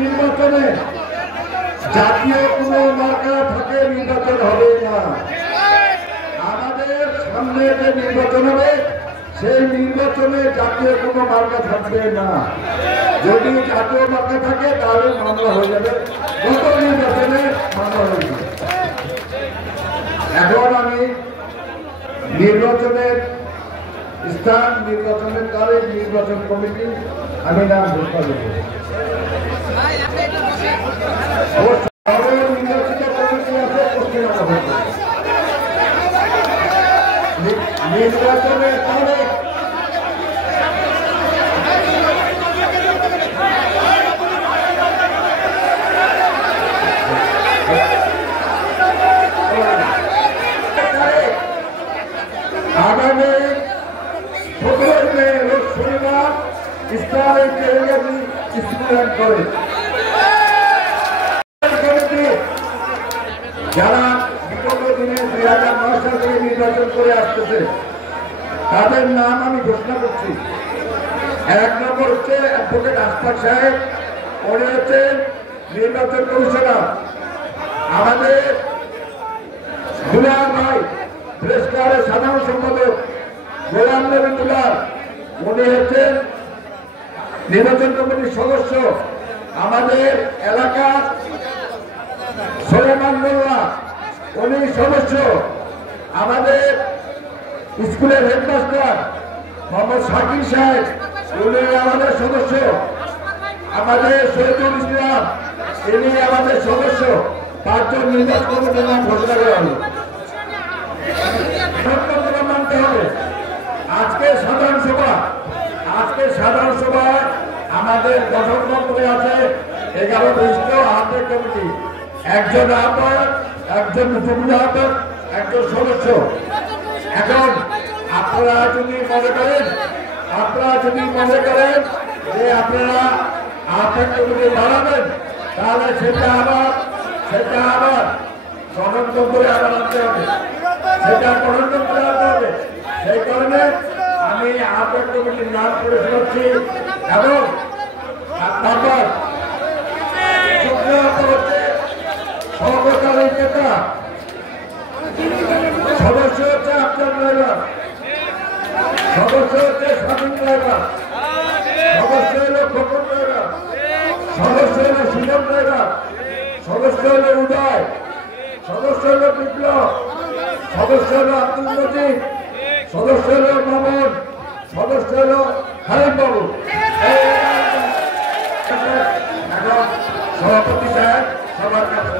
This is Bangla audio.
নির্বাচনে জাতীয় কোনো মার্কা থাকে নির্বাচন হবে না। আমাদের সামনে যে নির্বাচন হবে সেই নির্বাচনে জাতীয় কোনো মার্কা থাকবে না। যদি জাতীয় মার্কা থাকে তাহলে মামলা হয়ে যাবে, গত নির্বাচনে মামলা হয়ে যাবে। এখন আমি নির্বাচনের স্থান, নির্বাচনের তারিখ, নির্বাচন কমিটি আমি নাম ঘোষণা দেব। নির্বাচিত কমিটি আছে পশ্চিমবঙ্গ। নির্বাচনের তারিখ আগামী 17 মে রোজ শনিবার ইসলামিক টেলিগ্রাফি স্কুল করে যারা বিগত দিনে 2009 সাল থেকে নির্বাচন করে আসতেছে তাদের নাম আমি ঘোষণা করছি। 1 নম্বর হচ্ছে অ্যাডভোকেট আশফাক সাহেব, উনি হচ্ছেন নির্বাচন কমিশনার। আমাদের দুলাল ভাই প্রেস ক্লাবের সাধারণ সম্পাদক গোলাম নবী দুলাল, উনি হচ্ছেন নির্বাচন কমিটির সদস্য। আমাদের এলাকার সোলেমান মোল্লা, উনি সদস্য। আমাদের স্কুলের হেডমাস্টার মোহাম্মদ শাকির সাহেব, উনি আমাদের সদস্য। আমাদের শহীদুল ইসলাম, ইনি আমাদের সদস্য। 5 জন নির্বাচন কমিটির নাম ঘোষণা করা হলো। মানতে হবে। আজকে সাধারণ সভায় আমাদের গঠনতন্ত্রে আছে 11 বিশিষ্ট আহ্বায়ক কমিটি, 1 জন আহ্বায়ক, 1 জন যুগ্ম আহ্বায়ক, 1 জন সদস্য। এখন আপনারা যদি মনে করেন যে আপনারা আহ্বায়ক কমিটি বাড়াবেন, তাহলে সেটা আবার গঠনতন্ত্রে আবার আনতে হবে, সেটা গঠনতন্ত্রে আনতে হবে। সেই কারণে আমি আহ্বায়ক কমিটির নাম করে শোনাচ্ছি। এবং তারপর হচ্ছে সহকারী নেতা সদস্য হচ্ছে আফজাল ড্রাইভার, সদস্য হচ্ছে স্বাধীন ড্রাইভার, সদস্য হলো খোকন ড্রাইভার, সদস্য হলো সুজন ড্রাইভার, সদস্য হলো উদয়, সদস্য হলো বিপ্লব, সদস্য হলো আব্দুল মজিদ, সদস্য হলো মামুন, সদস্য হলো হারিম বাবু। এখন সভাপতি সাহেব সবার কাছে